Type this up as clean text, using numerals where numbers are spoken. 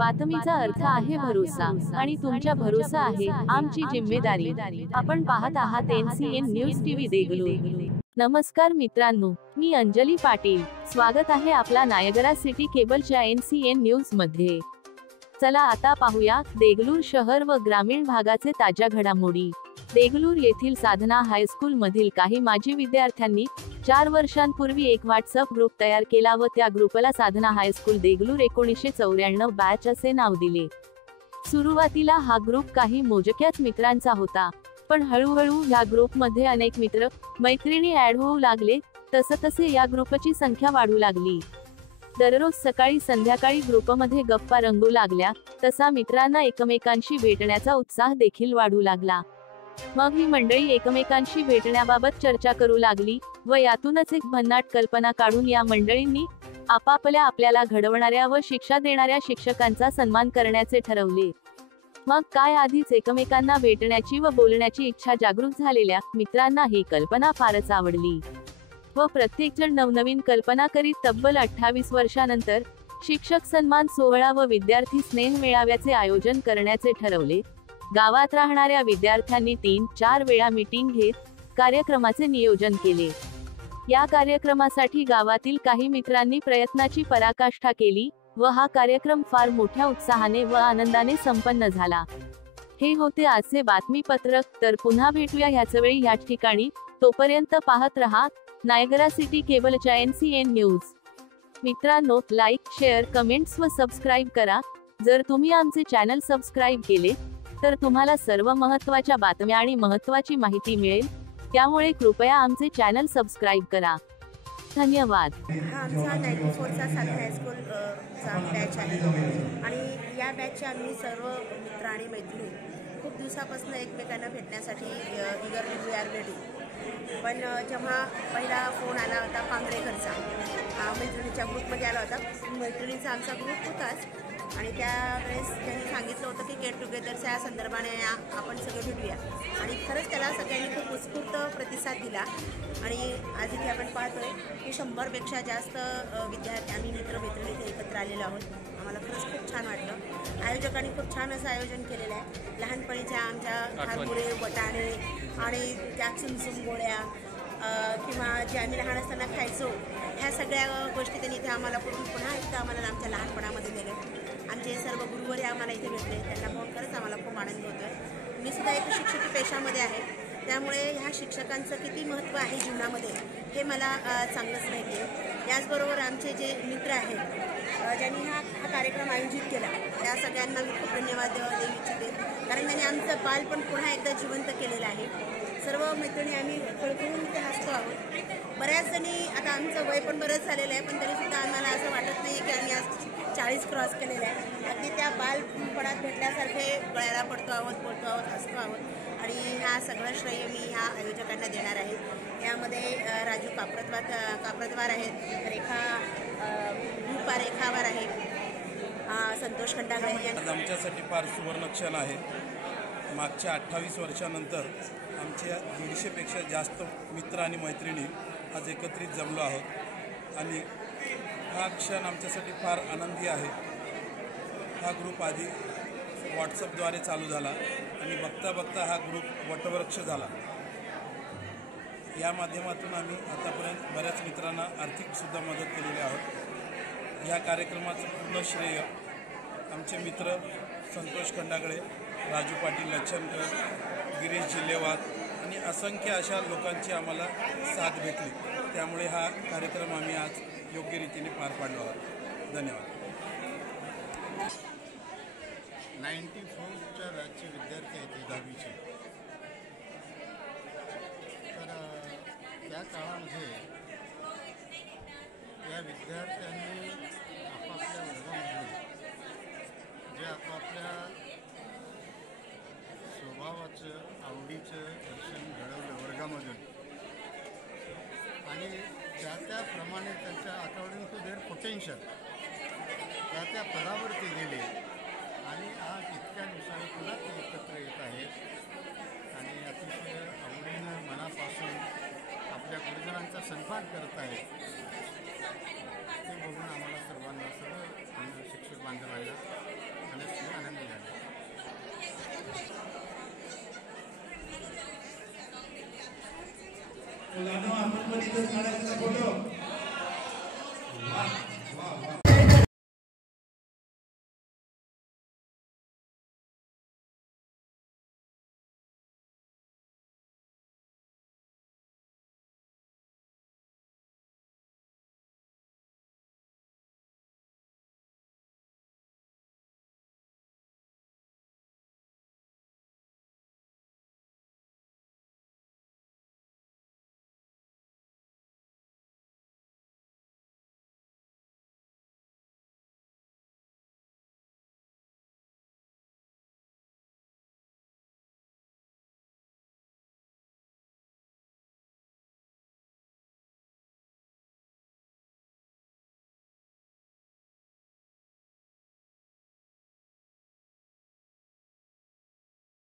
बातमीचा अर्थ आहे भरोसा आणि तुमच्या भरोसा आहे आमची जिम्मेदारी। आपण पाहत आहात NCN न्यूज टीव्ही देगलूर। नमस्कार मित्रांनो, मी अंजली पाटील। स्वागत आहे आपला नायगरा सिटी केबलच्या NCN न्यूज मध्ये। चला आता पाहूया देगलूर शहर व ग्रामीण भागाचे ताज्या घडामोडी। देगलूर येथील साधना हायस्कूल मधील काही माजी विद्यार्थ्यांनी 4 वर्षांपूर्वी एक व्हॉट्सअप ग्रुप तयार केला व त्या ग्रुपला साधना हायस्कूल देगलूर 1994 बॅच असे नाव दिले। सुरुवातीला हा ग्रुप काही मोजक्याच मित्रांचा होता, पण हळूहळू या ग्रुपमध्ये अनेक मित्र मैत्रिणी ऍड होऊ लागले। तसतसे या ग्रुपची संख्या वाढू लागली। दररोज सकाळी संध्याकाळी ग्रुपमध्ये गप्पा रंगू लागल्या, तसा मित्रांना एकमेकांशी भेटण्याचा उत्साह देखील वाढू लागला। मग ही मंडळी एकमेकांशी भेटण्याबाबत चर्चा करू लागली व यातूनच एक भन्नाट कल्पना काढून या मंडळींनी आपल्याला घडवणाऱ्या व शिक्षा देणाऱ्या शिक्षकांचा सन्मान करण्याचे ठरवले। मग काय, आधीच एकमेकांना भेटण्याची व बोलण्याची इच्छा जागृत झालेल्या मित्रांना ही कल्पना फारच आवडली व प्रत्येकजण नवनवीन कल्पना करीत तब्बल 28 वर्षानंतर शिक्षक सन्मान सोहळा व विद्यार्थी स्नेह मेळाव्याचे आयोजन करण्याचे ठरवले। गावात राहणाऱ्या विद्यार्थ्यांनी 3-4 वेळा मीटिंग घेत कार्यक्रमाचे नियोजन केले। या कार्यक्रमासाठी गावातील काही मित्रांनी प्रयत्नाची पराकाष्ठा केली व हा कार्यक्रम फार मोठ्या उत्साहाने व आनंदाने संपन्न झाला। हे होते आजचे बातमीपत्रक। तर पुन्हा भेटूया ह्याच वेळी ह्याच ठिकाणी। तोपर्यंत पाहत रहा नायगरा सिटी केबलच्या NCN न्यूज। मित्रांनो, लाईक, शेअर, कमेंट्स व सबस्क्राईब करा। जर तुम्ही आमचे चॅनल सबस्क्राईब केले तर तुम्हाला सर्व महत्त्वाच्या बातम्या आणि महत्त्वाची माहिती मिळेल, त्यामुळे कृपया आमचे चॅनल सबस्क्राईब करा। धन्यवाद। हा आमचा 94 चा साधना हायस्कूल चा बॅच आहे आणि या बॅचचे आम्ही सर्व मित्र आणि मैत्रिणी खूप दिवसापासून एकमेकांना भेटण्यासाठी इगरली वी आर रेडी। पण जेव्हा पहिला फोन आला होता पांगरेकरचा, मैत्रिणीच्या ग्रुपमध्ये आला होता। मैत्रिणीचा आमचा ग्रुप होताच आणि त्यावेळेस त्यांनी सांगितलं होतं की गेट टुगेदरच्या संदर्भाने आपण सगळे भेटूया आणि खरंच त्याला सगळ्यांनी खूप उत्स्फूर्त प्रतिसाद दिला आणि आज इथे आपण पाहतोय की 100पेक्षा जास्त विद्यार्थी आम्ही मित्रमैत्रिणी इथे एकत्र आलेलो आहोत। आम्हाला खरंच खूप छान वाटलं। आयोजकांनी खूप छान असं आयोजन केलेलं आहे। लहानपणीच्या आमच्या खारपुरे, वटाणे आणि त्या चुमचुम गोळ्या किंवा जे आम्ही लहान असताना खायचो, ह्या सगळ्या गोष्टी त्यांनी इथे आम्हाला पुन्हा एकदा आम्हाला आमच्या लहानपणामध्ये नेले। आमचे सर्व गुरुवरी आम्हाला इथे भेटले, त्यांना पाहून खरंच आम्हाला खूप आनंद होतोय। मी सुद्धा एक शिक्षकी पेशामध्ये आहे, त्यामुळे ह्या शिक्षकांचं किती महत्त्व आहे जीवनामध्ये हे मला चांगलंच माहिती आहे। याचबरोबर आमचे जे मित्र आहेत ज्यांनी हा कार्यक्रम आयोजित केला, त्या सगळ्यांना मी खूप धन्यवाद देऊ इच्छिते, कारण त्यांनी आमचं बालपण पुन्हा एकदा जिवंत केलेलं आहे। सर्व मैत्रिणी आम्ही खळखळून इथे हसतो आहोत। बऱ्याच जणी, आता आमचं वय पण बरंच झालेलं आहे, पण तरीसुद्धा आम्हाला असं वाटत नाही की आम्ही आज 40 क्रॉस केलेलं आहे। अगदी त्या बालपणात भेटल्यासारखे गळ्याला पडतो आहोत, बोलतो आहोत, हसतो आहोत आणि हा सगळं श्रेय मी ह्या आयोजकांना देणार आहे। यामध्ये राजू काप्रतवार आहेत, रूपा रेखावार आहे, संतोष खंडागळे यांनी आमच्यासाठी फार सुवर्ण क्षण आहे। मागच्या 28 वर्षानंतर आमच्या 150पेक्षा जास्त मित्र आणि मैत्रिणी आज एकत्रित जमलो आहोत आणि हा क्षण आमच्यासाठी फार आनंदी आहे। हा ग्रुप आधी व्हॉट्सअपद्वारे चालू झाला आणि बघता बघता हा ग्रुप वटवृक्ष झाला। या माध्यमातून आम्ही आतापर्यंत बऱ्याच मित्रांना आर्थिकसुद्धा मदत केलेली आहोत। या कार्यक्रमाचं पूर्ण श्रेय आमचे मित्र संतोष खंडागळे, राजू पाटील लच्छनकर, गिरीश जिल्हेवाद आणि असंख्य अशा लोकांची आम्हाला साथ भेटली, त्यामुळे हा कार्यक्रम आम्ही आज योग्य रीतीने पार पाडलो आहोत। धन्यवाद। 94च्या बॅचचे विद्यार्थी आहेत 10वीचे। तर त्या काळामध्ये या विद्यार्थ्यांनी आपापल्या वर्गामधून जे आपापल्या स्वभावाचं, आवडीचं दर्शन घडवलं वर्गामधून आणि त्याप्रमाणे त्यांच्या अकॉर्डिंग टू देअर पोटेन्शियल त्या पदावरती गेले आणि आज इतक्या दिवसांनी पुन्हा ते एकत्र येत आहेत आणि अतिशय आवडीनं मनापासून आपल्या गुरुजनांचा सन्मान करत आहेत। ते बघून आम्हाला सर्वांना, सर्व शिक्षक बांधवांना मुलांना आपण पण इथं काढायचा फोटो. वा वा वा.